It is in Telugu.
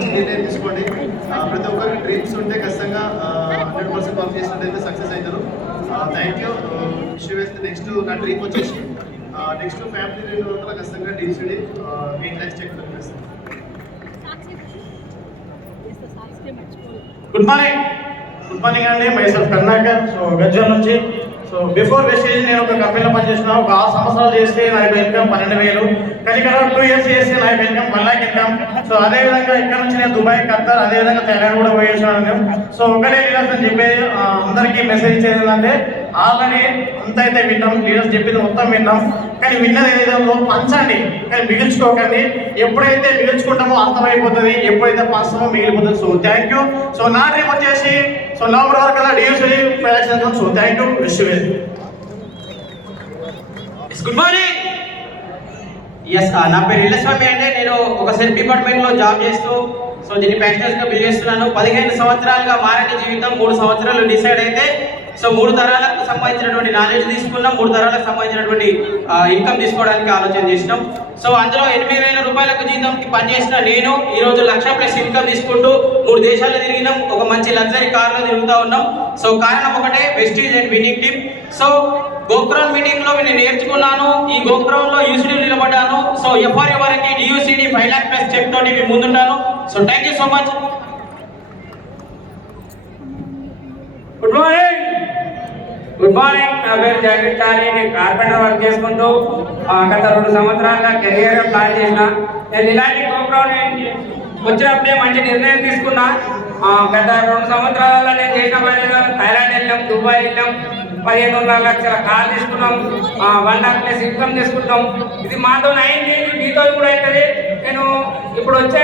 నిర్ణయం తీసుకోండి. ప్రతి ఒక్కరికి డ్రీమ్స్ ఉంటే ఖచ్చితంగా 100% వర్క్ చేసినట్టయితే సక్సెస్ అవుతారు. Thank you. నెక్స్ట్ నా డ్రీమ్ వచ్చేసి నెక్స్ట్ ఫ్యామిలీ 200 ఖచ్చితంగా డీసీడీ 8 lakhs చెక్ చేస్తాను. గుడ్ మార్నింగ్ అండి. మైసెల్ఫ్ కర్ణాకర్. సో గజ్వల్ నుంచి. సో బిఫోర్ వెస్టేజ్ నేను ఒక కంపెనీలో పనిచేసిన. ఒక 6 సంవత్సరాలు చేస్తే నా ఇన్కమ్ 12,000. కానీ ఇక్కడ 2 years చేస్తే నా ఇన్కమ్ 1 lakh ఇన్కమ్. సో అదేవిధంగా ఇక్కడ నుంచి నేను దుబాయ్, ఖత్తర్, అదేవిధంగా థైలాండ్ కూడా పోయేసాను నేను. సో ఒకటే లీడర్స్ అని చెప్పేది అందరికీ మెసేజ్ ఇచ్చేది ఏంటంటే ఆల్రెడీ అంత అయితే విన్నాం, లీడర్స్ చెప్పింది మొత్తం విన్నాం. కానీ విన్నది ఏదో పంచండి, కానీ మిగిల్చుకోకండి. ఎప్పుడైతే మిగిల్చుకుంటామో అంతమైపోతుంది, ఎప్పుడైతే పంచమో మిగిలిపోతుంది. So thank you. సో నా డ్రీమ్ వచ్చేసి సో నవంబర్ వరకు అలా DSC file. So thank you. Wish you well. Good morning. Yes, నా పేరు ఇల్లస్వామి అండి. నేను ఒక సెల్ఫ్ డిపార్ట్మెంట్లో జాబ్ చేస్తూ సో దీన్ని ప్యాషనెట్గా బిల్డ్ చేస్తున్నాను. 15 సంవత్సరాలుగా మారని జీవితం 3 సంవత్సరాలు డిసైడ్ అయితే సో 3 తరాలకు సంబంధించినటువంటి నాలెడ్జ్ తీసుకున్నాం, 3 తరాలకు సంబంధించినటువంటి ఇన్కమ్ తీసుకోవడానికి ఆలోచన చేసినాం. సో అందులో 8,000 రూపాయలకు జీతంకి పనిచేసిన నేను ఈరోజు 1,00,000+ ఇన్కమ్ తీసుకుంటూ 3 దేశాలు తిరిగినాం. ఒక మంచి లగ్జరీ కార్లో తిరుగుతూ ఉన్నాం. సో కారణం ఒకటే, వెస్టీజ్ అండ్ విన్నింగ్ టీమ్. సో గోక్రౌన్ మీటింగ్లో నేను నేర్చుకున్నాను. ఈ గోక్రౌన్లో యూసీడీ నిలబడ్డాను. సో ఎఫ్ఆర్ఏ వరకు డియూసీడీ 5 lakh+ చెక్ తోటి మీ ముందుంటాను. So thank you so much. Good morning. నా పేరు జగదీష్ చారి. నేను కార్పెంటర్ వర్క్ చేసుకుంటూ గత 2 సంవత్సరాలుగా కెరియర్గా ప్లాన్ చేసిన. నేను ఇలాంటి ప్రోగ్రామ్ వచ్చినప్పుడే మంచి నిర్ణయం తీసుకున్నా. గత 2 సంవత్సరాలలో నేను చేసిన పనిగా థైలాండ్ వెళ్ళాం, దుబాయ్ వెళ్ళాం, 15.5 లక్షల కార్ తీసుకున్నాం, 1 lakh+ ఇన్కమ్ తీసుకుంటాం. ఇది మాతో అయింది, మీతో కూడా అవుతుంది. నేను ఇప్పుడు వచ్చే